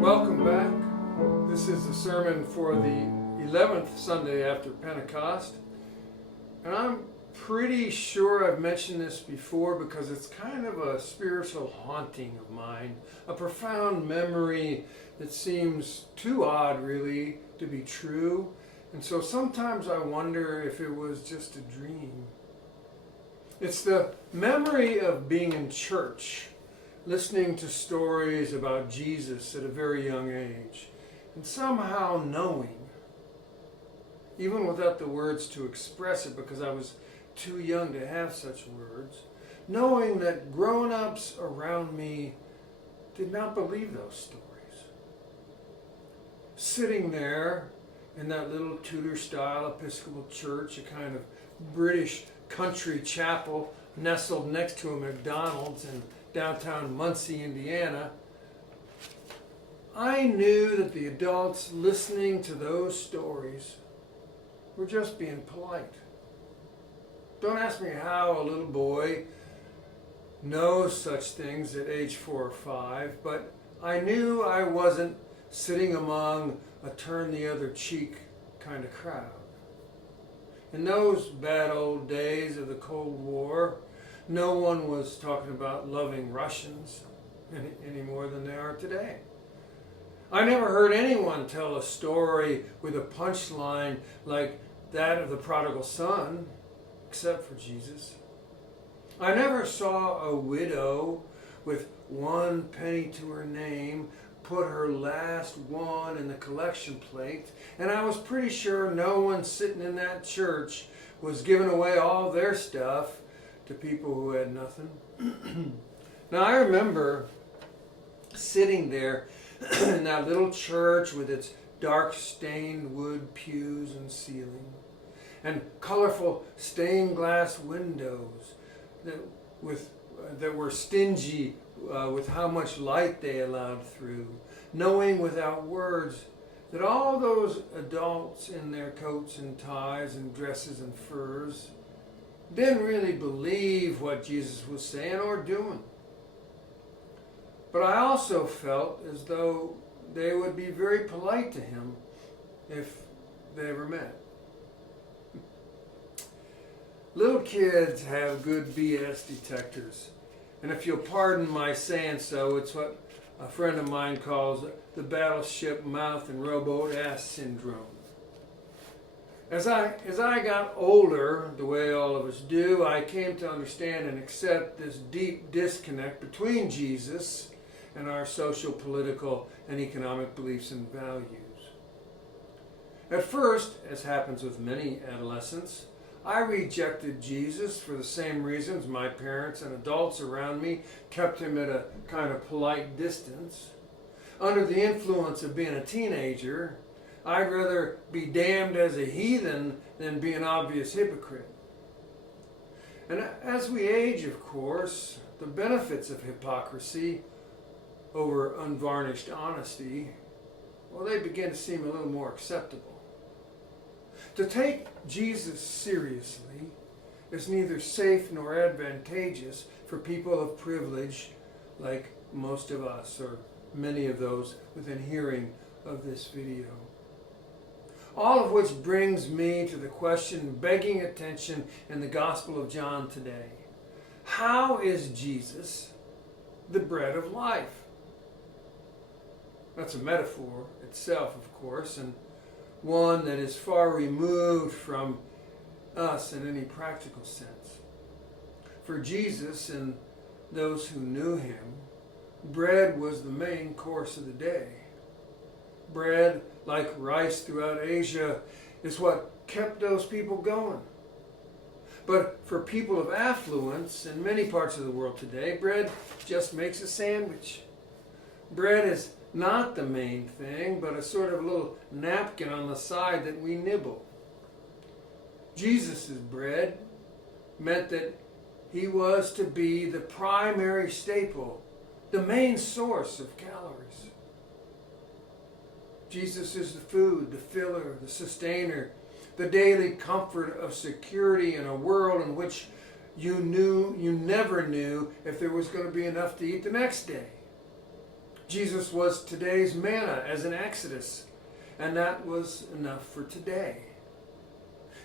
Welcome back. This is the sermon for the 11th Sunday after Pentecost. And I'm pretty sure I've mentioned this before because it's kind of a spiritual haunting of mine, a profound memory that seems too odd really to be true. And so sometimes I wonder if it was just a dream. It's the memory of being in church, listening to stories about Jesus at a very young age, and somehow knowing, even without the words to express it because I was too young to have such words, knowing that grown-ups around me did not believe those stories. Sitting there in that little Tudor-style Episcopal church, a kind of British country chapel nestled next to a McDonald's in downtown Muncie, Indiana, I knew that the adults listening to those stories were just being polite. Don't ask me how a little boy knows such things at age 4 or 5, but I knew I wasn't sitting among a turn the other cheek kind of crowd. In those bad old days of the Cold War, no one was talking about loving Russians any more than they are today. I never heard anyone tell a story with a punchline like that of the prodigal son, except for Jesus. I never saw a widow with 1 penny to her name put her last one in the collection plate, and I was pretty sure no one sitting in that church was giving away all their stuff to people who had nothing. Now I remember sitting there in that little church with its dark stained wood pews and ceiling, and colorful stained glass windows that were stingy with how much light they allowed through, knowing without words that all those adults in their coats and ties and dresses and furs didn't really believe what Jesus was saying or doing. But I also felt as though they would be very polite to him if they ever met. Little kids have good BS detectors. And if you'll pardon my saying so, it's what a friend of mine calls the battleship mouth and rowboat ass syndrome. As I got older, the way all of us do, I came to understand and accept this deep disconnect between Jesus and our social, political, and economic beliefs and values. At first, as happens with many adolescents, I rejected Jesus for the same reasons my parents and adults around me kept him at a kind of polite distance. Under the influence of being a teenager, I'd rather be damned as a heathen than be an obvious hypocrite. And as we age, of course, the benefits of hypocrisy over unvarnished honesty, well, they begin to seem a little more acceptable. To take Jesus seriously is neither safe nor advantageous for people of privilege like most of us or many of those within hearing of this video. All of which brings me to the question begging attention in the Gospel of John today. How is Jesus the bread of life? That's a metaphor itself, of course, and one that is far removed from us in any practical sense. For Jesus and those who knew him, bread was the main course of the day. Bread, like rice throughout Asia, is what kept those people going. But for people of affluence in many parts of the world today, bread just makes a sandwich. Bread is not the main thing, but a sort of little napkin on the side that we nibble. Jesus' bread meant that he was to be the primary staple, the main source of calories. Jesus is the food, the filler, the sustainer, the daily comfort of security in a world in which you never knew if there was going to be enough to eat the next day. Jesus was today's manna as in Exodus, and that was enough for today.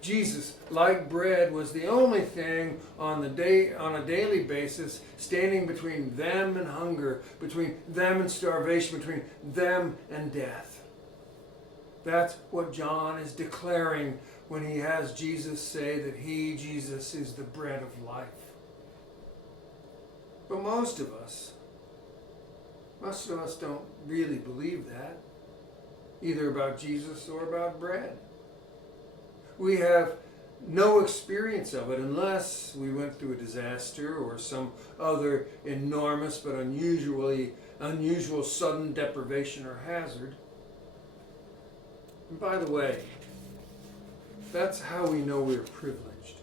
Jesus, like bread, was the only thing on a daily basis standing between them and hunger, between them and starvation, between them and death. That's what John is declaring when he has Jesus say that he, Jesus, is the bread of life. But most of us don't really believe that, either about Jesus or about bread. We have no experience of it unless we went through a disaster or some other enormous but unusual sudden deprivation or hazard. And by the way, that's how we know we're privileged.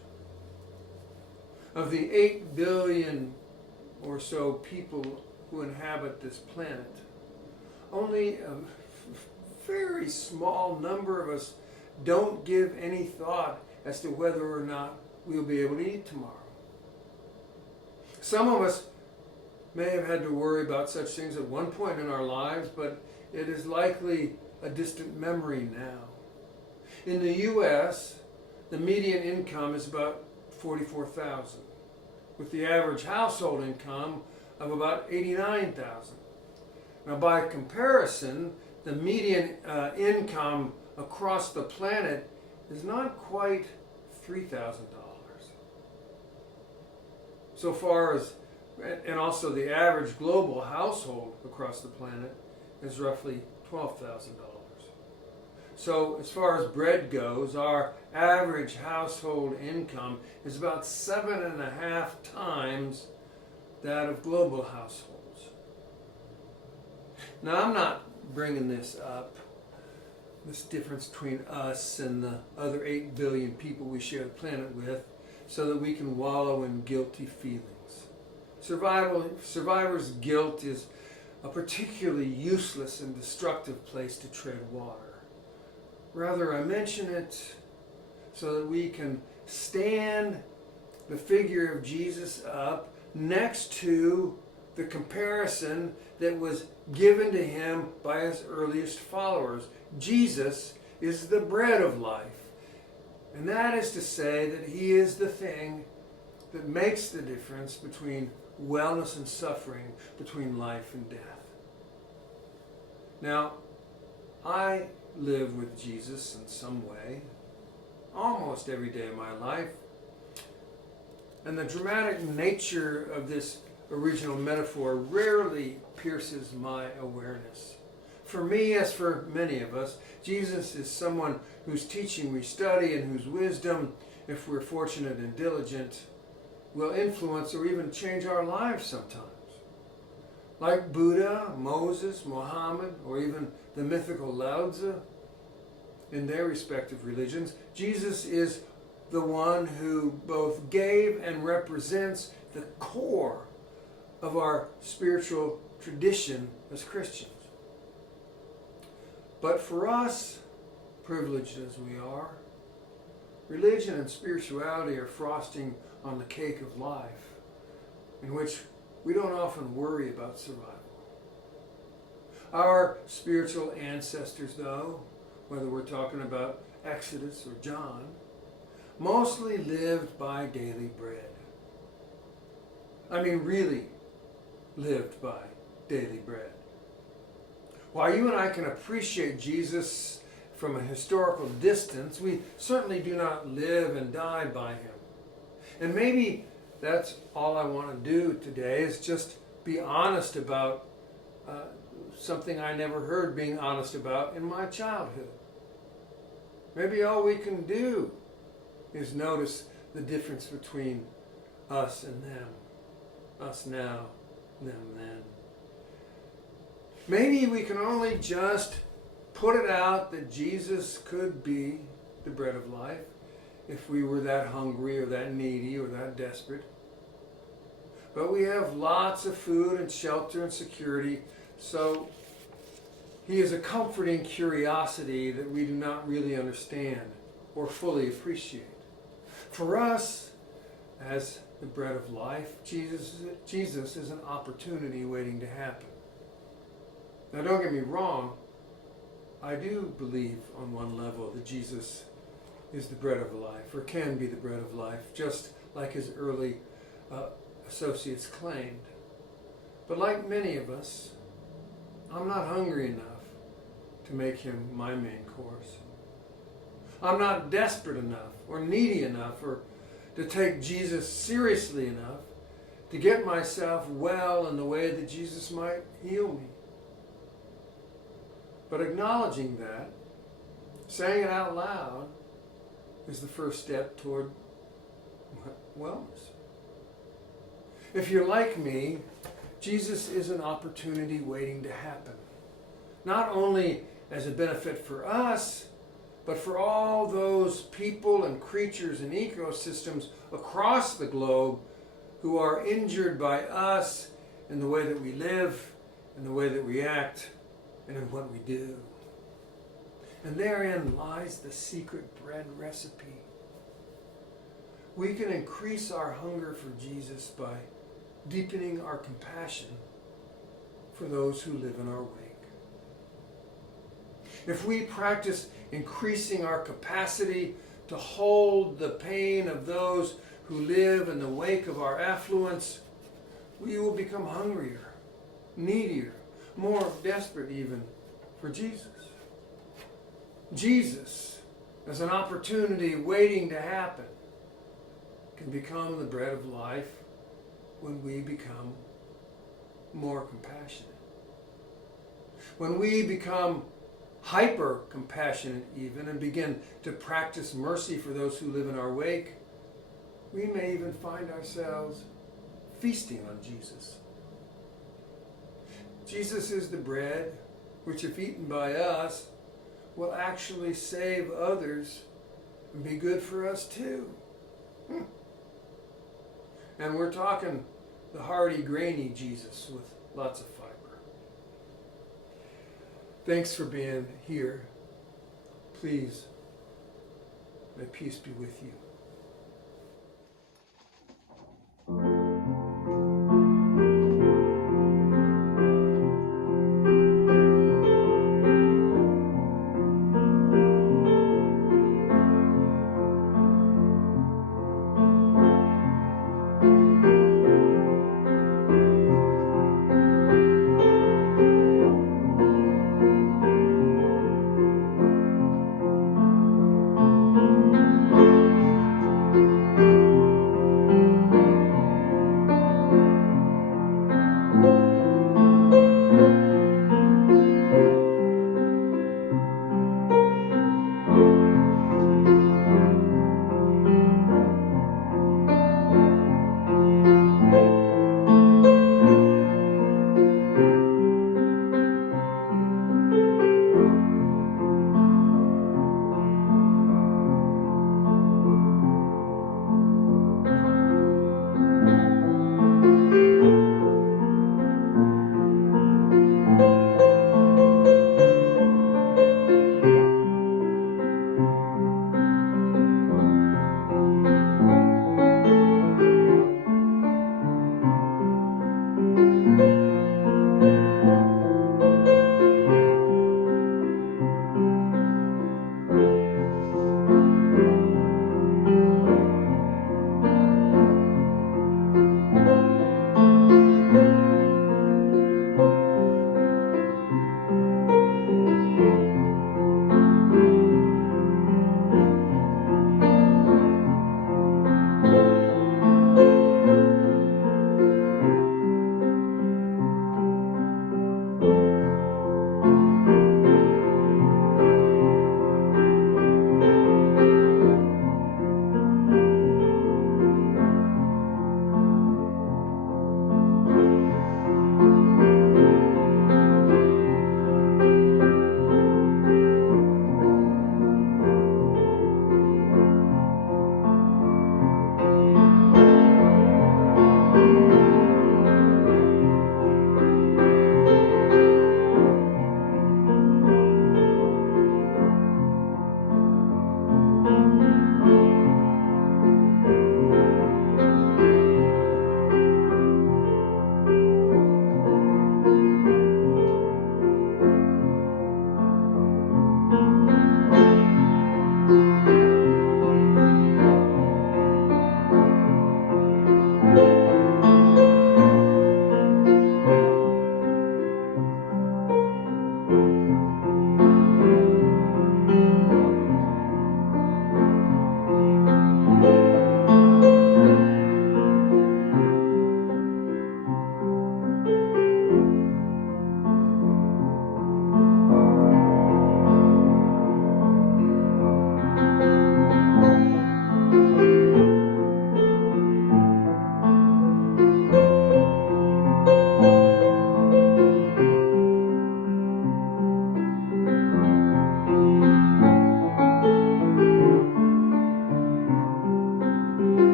Of the 8 billion or so people who inhabit this planet, only a very small number of us don't give any thought as to whether or not we'll be able to eat tomorrow. Some of us may have had to worry about such things at one point in our lives, but it is likely a distant memory now. In the U.S., the median income is about $44,000, with the average household income of about $89,000. Now, by comparison, the median income across the planet is not quite $3,000. So far as, and also the average global household across the planet is roughly $12,000. So as far as bread goes, our average household income is about 7.5 times that of global households. Now, I'm not bringing this up, this difference between us and the other 8 billion people we share the planet with, so that we can wallow in guilty feelings. Survivor's guilt is a particularly useless and destructive place to tread water. Rather, I mention it so that we can stand the figure of Jesus up next to the comparison that was given to him by his earliest followers. Jesus is the bread of life. And that is to say that he is the thing that makes the difference between wellness and suffering, between life and death. Now, I live with Jesus in some way, almost every day of my life. And the dramatic nature of this original metaphor rarely pierces my awareness. For me, as for many of us, Jesus is someone whose teaching we study and whose wisdom, if we're fortunate and diligent, will influence or even change our lives sometimes. Like Buddha, Moses, Muhammad, or even the mythical Lao Tzu, in their respective religions, Jesus is the one who both gave and represents the core of our spiritual tradition as Christians. But for us, privileged as we are, religion and spirituality are frosting on the cake of life, in which we don't often worry about survival. Our spiritual ancestors, though, whether we're talking about Exodus or John, mostly lived by daily bread. I mean, really lived by daily bread. While you and I can appreciate Jesus from a historical distance, we certainly do not live and die by him. And maybe that's all I want to do today, is just be honest about something I never heard being honest about in my childhood. Maybe all we can do is notice the difference between us and them. Us now, them then. Maybe we can only just put it out that Jesus could be the bread of life if we were that hungry or that needy or that desperate. But we have lots of food and shelter and security, so he is a comforting curiosity that we do not really understand or fully appreciate. For us, as the bread of life, Jesus is an opportunity waiting to happen. Now, don't get me wrong, I do believe on one level that Jesus is the bread of life, or can be the bread of life, just like his early associates claimed. But like many of us, I'm not hungry enough to make him my main course. I'm not desperate enough or needy enough or to take Jesus seriously enough to get myself well in the way that Jesus might heal me. But acknowledging that, saying it out loud, is the first step toward wellness. If you're like me, Jesus is an opportunity waiting to happen. Not only as a benefit for us, but for all those people and creatures and ecosystems across the globe who are injured by us in the way that we live, in the way that we act, and in what we do. And therein lies the secret bread recipe. We can increase our hunger for Jesus by deepening our compassion for those who live in our wake. If we practice increasing our capacity to hold the pain of those who live in the wake of our affluence, we will become hungrier, needier, more desperate even for Jesus. Jesus, as an opportunity waiting to happen, can become the bread of life when we become more compassionate. When we become hyper compassionate even and begin to practice mercy for those who live in our wake, we may even find ourselves feasting on Jesus. Jesus is the bread which, if eaten by us, will actually save others and be good for us too. And we're talking the hearty, grainy Jesus with lots of fiber. Thanks for being here. Please, may peace be with you.